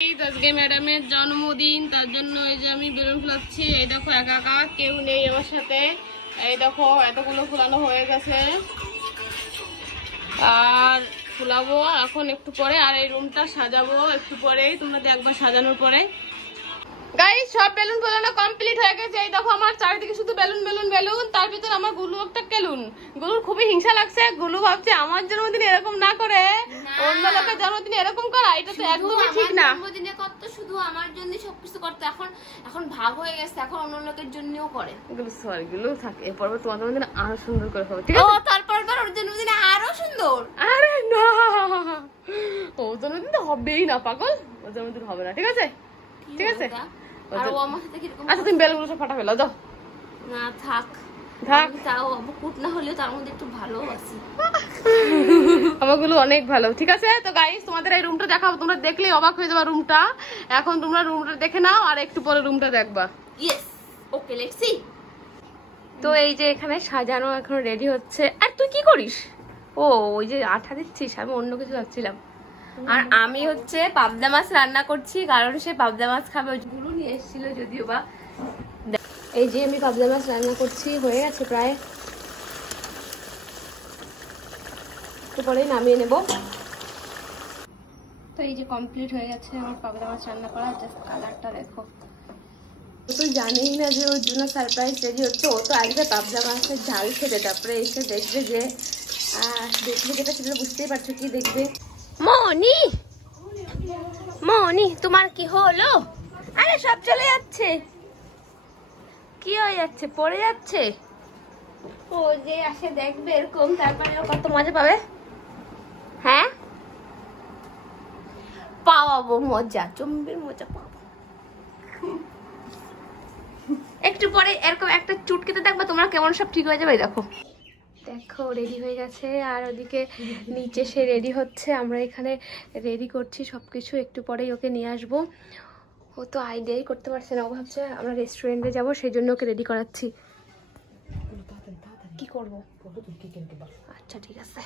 আজকে ম্যাডামের জন্মদিন, তার জন্য এই যে আমি বেলুন ফুলাচ্ছি। এই দেখো একা একা, কেউ নেই আমার সাথে। এই দেখো এতগুলো ফুলানো হয়ে গেছে আর ফুলাবো এখন একটু পরে। আর এই রুমটা সাজাবো একটু পরেই, তোমরা দেখবে সাজানোর পরে। গাইস সব বেলুন ফোলানো কমপ্লিট হয়ে গেছে। এই দেখো আমার চারিদিকে শুধু বেলুন বেলুন বেলুন, তার ভিতর আমার গুলু একটা কেলুন। গুলুর খুবই হিংসা লাগছে। গুলু ভাবছে আমার জন্মদিন এরকম না করে অন্য লোকের জন্মদিন এরকম করা, এটা তো একদমই ঠিক না। জন্মদিনে করতে শুধু আমার জন্য সবকিছু করতে, এখন ভাগ হয়ে গেছে, এখন অন্য লোকের জন্যও করে। গুলু সরি, গুলু থাক, এরপর তোমার জন্মদিন আরো সুন্দর করে হবে, ঠিক আছে? ও তারপর ওর জন্মদিনে আরো সুন্দর। আরে না, ও জন্মদিন তো হবেই না পাগল, ও জন্মদিন হবে না, ঠিক আছে? ঠিক আছে। আচ্ছা তুমি বেলগুলো সব ফাটা ফেলো, যাও। না থাক থাক, তাও কুট না হলেও তার মধ্যে একটু ভালো আছে। আমাগুলো অনেক ভালো, ঠিক আছে? তো গাইস তোমাদের এই রুমটা দেখাবো, তোমরা দেখলেই অবাক হয়ে যাবে রুমটা। এখন তোমরা রুমটা দেখে নাও আর একটু পরে রুমটা দেখবা। Yes, okay let's see. তো এই যে এখানে সাজানো এখন রেডি হচ্ছে। আর তুই কি করিস? ও ওই যে আঠা দিচ্ছিস, আমি অন্য কিছু ভাবছিলাম। আর আমি হচ্ছে পাবদা মাছ রান্না করছি, কারণ সে পাবদা মাছ খাবে। ওইগুলো নিয়ে এসেছিল যদিও বা। এই যে আমি পাবদা মাছ রান্না করছি, হয়ে গেছে প্রায়, একটু পরেই নামিয়ে নেব। তো এই যে কমপ্লিট হয়ে গেছে আমার পাবদা মাছ রান্না করা। জাস্ট কালারটা দেখো। ও তো জানেই না যে ওর জন্য সারপ্রাইজ রেডি হচ্ছে। ও তো আজকে পাবদা মাছের ঝাল খেতে, তারপরে এসে দেখবে যে দেখবে যেটা সেটা বুঝতেই পারছো কি দেখবে। মনি মনি তোমার কি হলো? আরে সব চলে যাচ্ছে। কি হয়ে যাচ্ছে? পড়ে যাচ্ছে। ও যে আসে দেখবে এরকম, তারপরে ও কত মজা পাবে। হ্যাঁ পাওয়াবো মজা, চম্বির মজা পাবো। একটু পরে এরকম একটা চুটকিতে দেখবা তোমরা কেমন সব ঠিক হয়ে যাবে। দেখো দেখো রেডি হয়ে গেছে, আর ওদিকে নিচে সে রেডি হচ্ছে, আমরা এখানে রেডি করছি সবকিছু। একটু পরেই ওকে নিয়ে আসবো। ও তো আইডিয়াই করতে পারছে না, ও ভাবছে আমরা রেস্টুরেন্টে যাবো, সেই জন্য ওকে রেডি করাচ্ছি। কি করবো? আচ্ছা ঠিক আছে।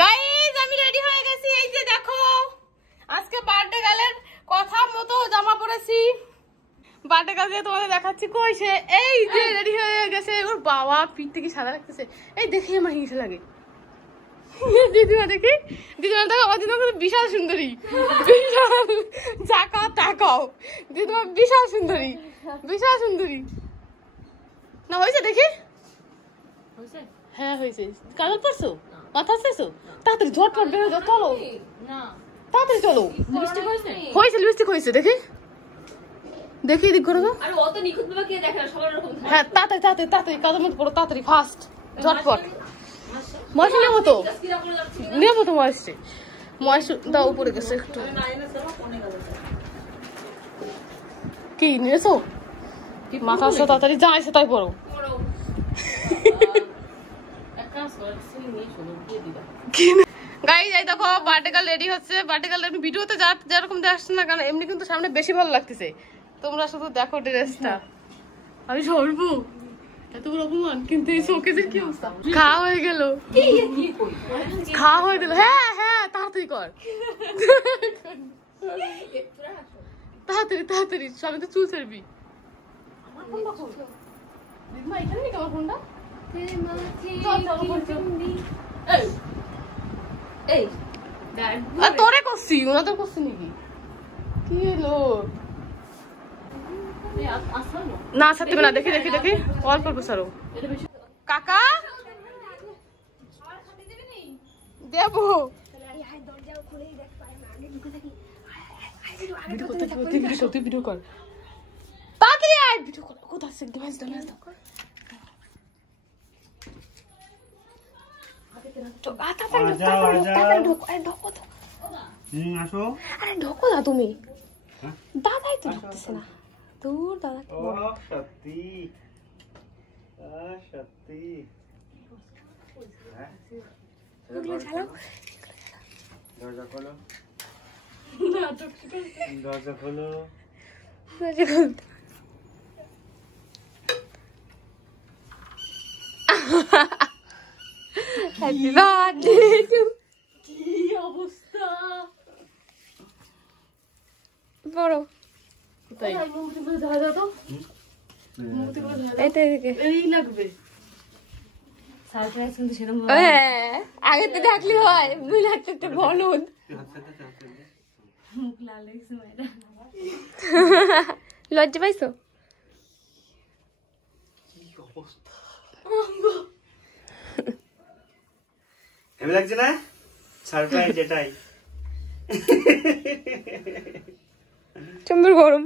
গাইস আমি রেডি হয়ে গেছি। এই যে দেখো আজকে বার্থডে গার্লের কথা মতো জামা পরেছি। বার্থডে গার্ল দিয়ে তোমাদের দেখাচ্ছি। কই সে? এই যে রেডি হয়ে গেছে। ওর বাবা পিঠতে কি সাদা লাগতেছে। এই দেখে আমার হিংসা লাগে। দিদিমা দেখি, দিদিমা দেখো, আমার দিদিমা কিন্তু বিশাল সুন্দরী, বিশাল চাকা তাকাও। দিদিমা বিশাল সুন্দরী, বিশাল সুন্দরী না? হয়েছে দেখি? হ্যাঁ হয়েছে। কাজল পরছো? মাথা শেষো? তাড়াতাড়ি ঝটপট বেরো, চলো তাড়াতাড়ি চলো। হয়েছে, লিপস্টিক হয়েছে দেখি, দেখি দিক করো। হ্যাঁ তাড়াতাড়ি তাড়াতাড়ি তাড়াতাড়ি কাজের মধ্যে পড়ো, তাড়াতাড়ি ফাস্ট ঝটপট। ময়সা নেবো তো, নেবো তো ময়সে। ময়সা দাও উপরে গেছে একটু। কি নিয়েছো? মাথা আসো তাড়াতাড়ি, যা এসে তাই পড়ো। গাইস এই দেখো বার্থডে গার্ল রেডি হচ্ছে। বার্থডে গার্ল এমনি ভিডিওতে যেরকম দেখছে না কেন, এমনি কিন্তু সামনে বেশি ভালো লাগতেছে। তোমরা শুধু দেখো ড্রেসটা। আমি সরবো, এত বড় অপমান। কিন্তু এই শোকেসের কি অবস্থা? খাওয়া হয়ে গেল, খাওয়া হয়ে গেল। হ্যাঁ হ্যাঁ তাড়াতাড়ি কর, তাড়াতাড়ি তাড়াতাড়ি, সবাই তো চুল ছাড়বি। দিদিমা এখানে নেই আমার ফোনটা। তোরে করছি, ওনা তো করছি নাকি? কি হলো? না ছাড়তে না, দেখি দেখি দেখি, অল্প অল্প সারো। কাকা দেবো ভিডিও কর, তাড়াতাড়ি আয়, ভিডিও কর। কোথায় ঢোকো না তুমি, দাদাই তো ঢুকতেছে না। দূর দাদা। সত্যি সত্যি দরজা খোলো, দরজা খোলো। Happy birthday to. কি অবস্থা? পড়ো কোথায় মুক্তিগুলো ধরা দাও তো মুক্তিগুলো ধরা এইটা এদিকে এই লাগবে সারপ্রাইজ কিন্তু সেরকম হ্যাঁ আগে তো ডাকলি হয় মুই লাগতে একটা বলদ মুখ লাল হয়েছে ম্যাডাম লজ্জা পাইছো কেমন লাগছে না সারপ্রাইজ এটাই চম্বুর গরম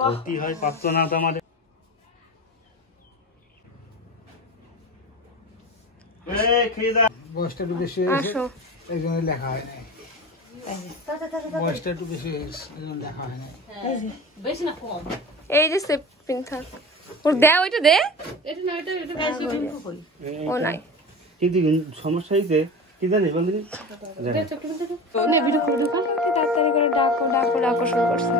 ভর্তি হয় পাচ্ছ না তো আমাদের খেয়ে যা বয়সটা একটু বেশি হয়েছে এই জন্য লেখা হয় নাই বয়সটা একটু বেশি হয়েছে এই জন্য লেখা হয় নাই বেশি না কম এই যে সেপ পিনথার ওর দে ওইটা দে এটা না এটা বেশি কিন্তু কই ও নাই কিন্তু সমস্যা হইছে কি জানিস বন্ধু নে ভিডিও করে দোকান তাড়াতাড়ি করে ডাকো ডাকো ডাকো শুরু করছে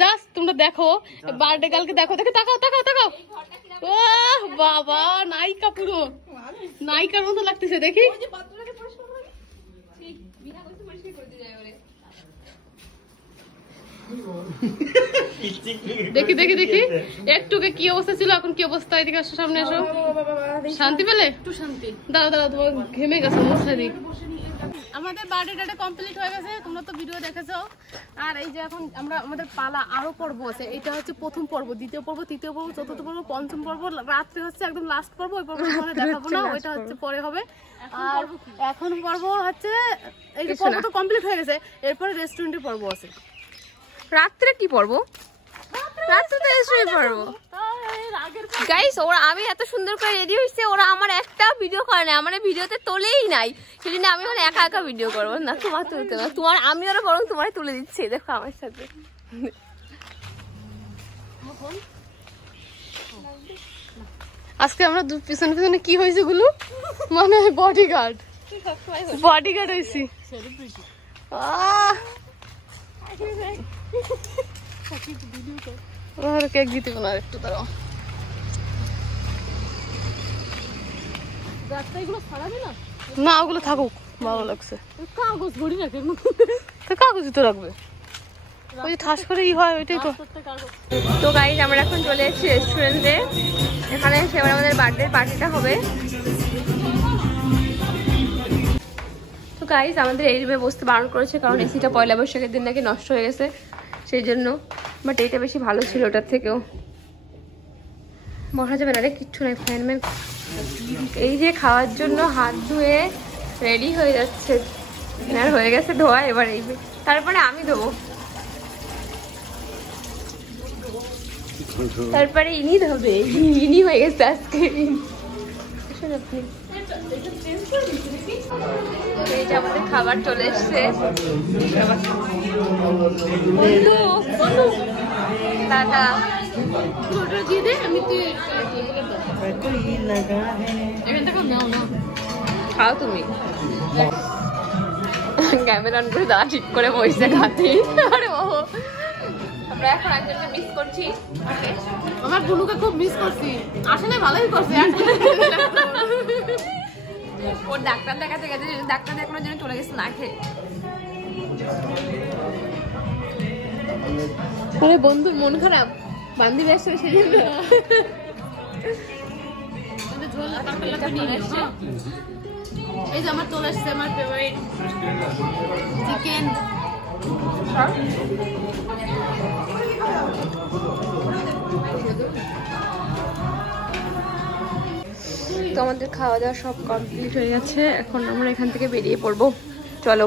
জাস্ট তোমরা দেখো বার্থডে কালকে দেখো দেখো তাকাও তাকাও তাকাও ও বাবা নায়িকা পুরো নায়িকার মতো লাগতেছে দেখি দেখি দেখি দেখি একটুকে কি অবস্থা ছিল এখন কি অবস্থা এদিকে আসো সামনে আসো শান্তি পেলে একটু শান্তি দাঁড়া দাঁড়া তোমার ঘেমে গেছে মশারি আমাদের বার্থডেটা কমপ্লিট হয়ে গেছে তোমরা তো ভিডিও দেখেছো আর এই যে এখন আমরা আমাদের পালা আরো পর্ব আছে এটা হচ্ছে প্রথম পর্ব দ্বিতীয় পর্ব তৃতীয় পর্ব চতুর্থ পর্ব পঞ্চম পর্ব রাত্রে হচ্ছে একদম লাস্ট পর্ব ওই পর্ব মানে দেখাবো না ওইটা হচ্ছে পরে হবে আর এখন পর্ব হচ্ছে এই যে পর্ব তো কমপ্লিট হয়ে গেছে এরপরে রেস্টুরেন্টের পর্ব আছে রাত্রে কি পড়বো রাত্রে তো রেস্টুরেন্ট পড়বো গাইস ওরা আমি এত সুন্দর করে রেডি হইছে ওরা আমার একটা ভিডিও করে না আমার ভিডিওতে তোলেই নাই সেজন্য আমি এখন একা একা ভিডিও করবো না তোমার তুলতে না তোমার আমি ওরা বরং তোমার তুলে দিচ্ছি দেখো আমার সাথে আজকে আমরা পিছনে পিছনে কি হয়েছে গুলো মানে বডিগার্ড হয়েছি কেক দিতে না একটু দাঁড়াও না ওগুলো থাকুক ভালো লাগছে কাগজ ঘড়ি রাখে কাগজই তো রাখবে ওই ঠাস করে ই হয় ওইটাই তো তো গাইস আমরা এখন চলে এসেছি রেস্টুরেন্টে এখানে এসে এবার আমাদের বার্থডে পার্টিটা হবে তো গাইস আমাদের এই রুমে বসতে বারণ করেছে কারণ এসিটা পয়লা বৈশাখের দিন নাকি নষ্ট হয়ে গেছে সেই জন্য বাট এইটা বেশি ভালো ছিল ওটার থেকেও বসা যাবে না রে কিচ্ছু নাই ফ্যান ম্যান এই যে খাওয়ার জন্য হাত ধুয়ে রেডি হয়ে যাচ্ছে আর হয়ে গেছে ধোয়া এবার এই তারপরে আমি দেবো তারপরে ইনি ধোবে ইনি হয়ে গেছে আজকে আপনি এই যে আমাদের খাবার চলে এসছে টাটা খাও তুমি ক্যামেরা অন করে দাঁড়া ঠিক করে বসে খাতে আরে বাবা আমরা এখন একজনকে মিস করছি আমার বুনুকে খুব মিস করছি আসলে ভালোই করছি ওর ডাক্তার দেখাতে গেছে ডাক্তার দেখানোর জন্য চলে গেছে না খেয়ে আরে বন্ধুর মন খারাপ বান্ধবী আসছে সেই জন্য এই যে আমার চলে আসছে আমার ফেভারিট চিকেন। তো আমাদের খাওয়া দাওয়া সব কমপ্লিট হয়ে গেছে, এখন আমরা এখান থেকে বেরিয়ে পড়বো, চলো।